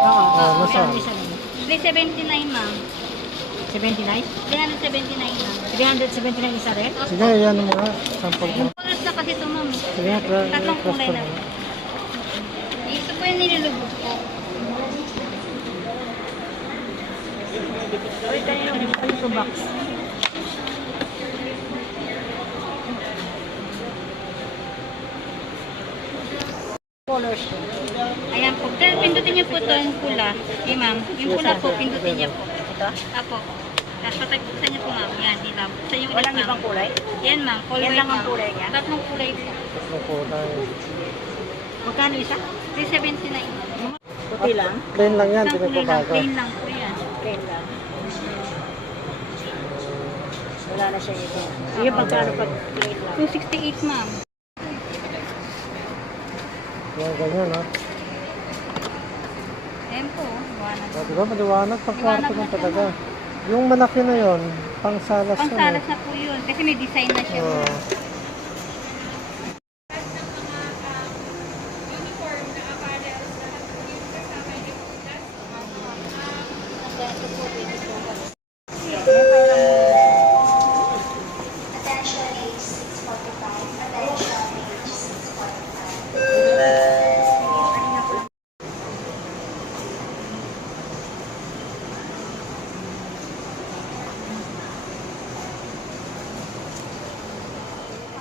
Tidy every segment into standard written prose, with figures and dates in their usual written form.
Oo, nasaan? meron isa din. 379, ma'am. 79? 379 lang. 379 isa rin? Sige, yan mo nga. Sample mo. Colors na kasi ito, ma'am. Sige nga, Tatlong cross kulay ko na. na. Ito po yung nilulubog ko. Uy, tayo yung box. Colors ko. Ayan po. Pero pindutin niyo po ito yung pula. Okay, ma'am. Yung pula po, pindutin niyo po. Ito? Apo. Tapos patagpusan niyo po, ma'am. Yan, ilaw. Buksan yung ulit, Walang ma'am. ibang kulay? Yan, ma'am. Full Yan white, lang ang ma'am. kulay niya? Tatlong kulay po. Tatlong kulay. Magkano isa? 379. Puti lang? Plain lang yan, Isang di kulay lang. bago. Plain lang po yan. Plain lang. Wala na siya ito. Yung magkano pag plain lang? 268, ma'am. Yan, ganyan, ha? Ayan po. Buwanan. Diba, maliwanag pang kwarto Maliwanag ng na talaga. Yung malaki na yon, pang salas yun. Pangsalas na po yun. Kasi may design na siya. Oo.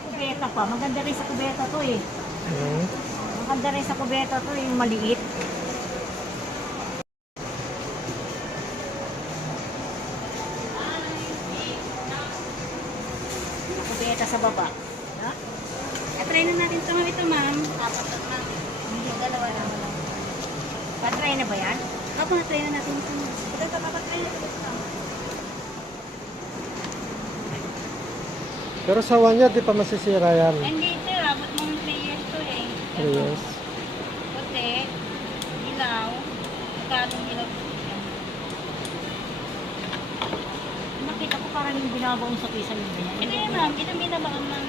Kubeta pa. Maganda rin sa kubeta to eh. Hmm. Maganda rin sa kubeta to yung maliit. Kubeta sa baba. Ha? Try na natin ito, ma'am. Ito, ma'am. Apat na, ma'am. Hindi, dalawa lang. Patry na ba yan? Ako, na-try na natin ito, ma'am. Ito, papatry na ito, ma'am. Pero sa one year, di pa masisira yan. Hindi, sir. Abot mo 3 years to eh. 3 years. Puti, ilaw, katong ilaw po siya. Nakita ko parang yung binabaon sa pisa yung ganyan. Hindi, ma'am. Ito binabakan, ma'am.